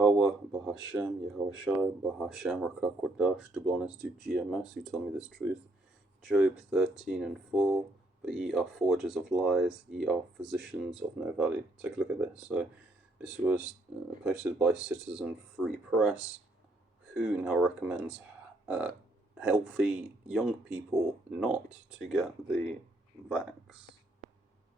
YAHAWAH, BAHASHAM, YAHAWASHI, BAHASHAM, RAWCHAA, QADASH, double honors to GMS who tell me this truth. Job 13:4, but ye are forgers of lies, ye are physicians of no value. Take a look at this. So this was posted by Citizen Free Press, who now recommends healthy young people not to get the vax.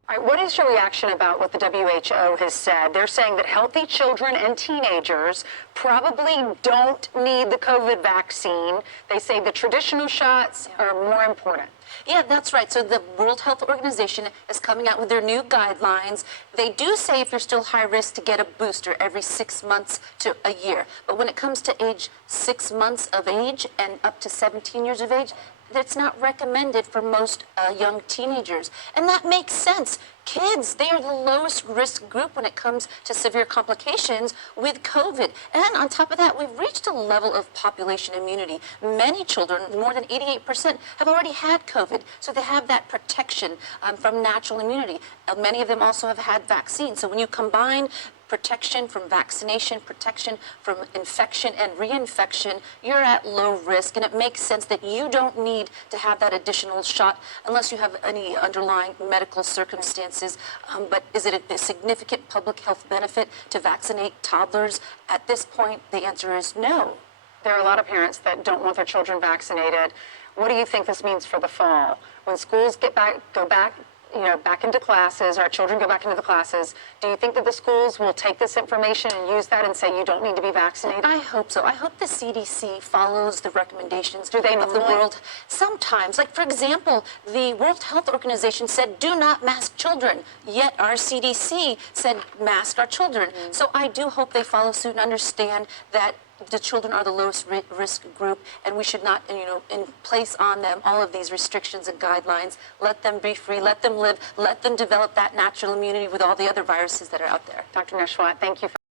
All right, what is your reaction about what the WHO has said? They're saying that healthy children and teenagers probably don't need the COVID vaccine. They say the traditional shots are more important. Yeah, that's right. So the World Health Organization is coming out with their new guidelines. They do say if you're still high risk to get a booster every 6 months to a year. But when it comes to age 6 months of age and up to 17 years of age, that's not recommended for most young teenagers. And that makes sense. Kids, they are the lowest risk group when it comes to severe complications with COVID. And on top of that, we've reached a level of population immunity. Many children, more than 88%, have already had COVID. So they have that protection from natural immunity. Many of them also have had vaccines. So when you combine protection from vaccination, protection from infection and reinfection, you're at low risk, and it makes sense that you don't need to have that additional shot unless you have any underlying medical circumstances. But is it a significant public health benefit to vaccinate toddlers? At this point, the answer is no. There are a lot of parents that don't want their children vaccinated. What do you think this means for the fall? When schools go back into classes, our children go back into the classes, do you think that the schools will take this information and use that and say you don't need to be vaccinated? I hope so. I hope the CDC follows the recommendations of the world. Sometimes, like for example, the World Health Organization said do not mask children, yet our CDC said mask our children. So I do hope they follow suit and understand that the children are the lowest risk group, and we should not, place on them all of these restrictions and guidelines. Let them be free, let them live, let them develop that natural immunity with all the other viruses that are out there. Dr. Neshwat, thank you for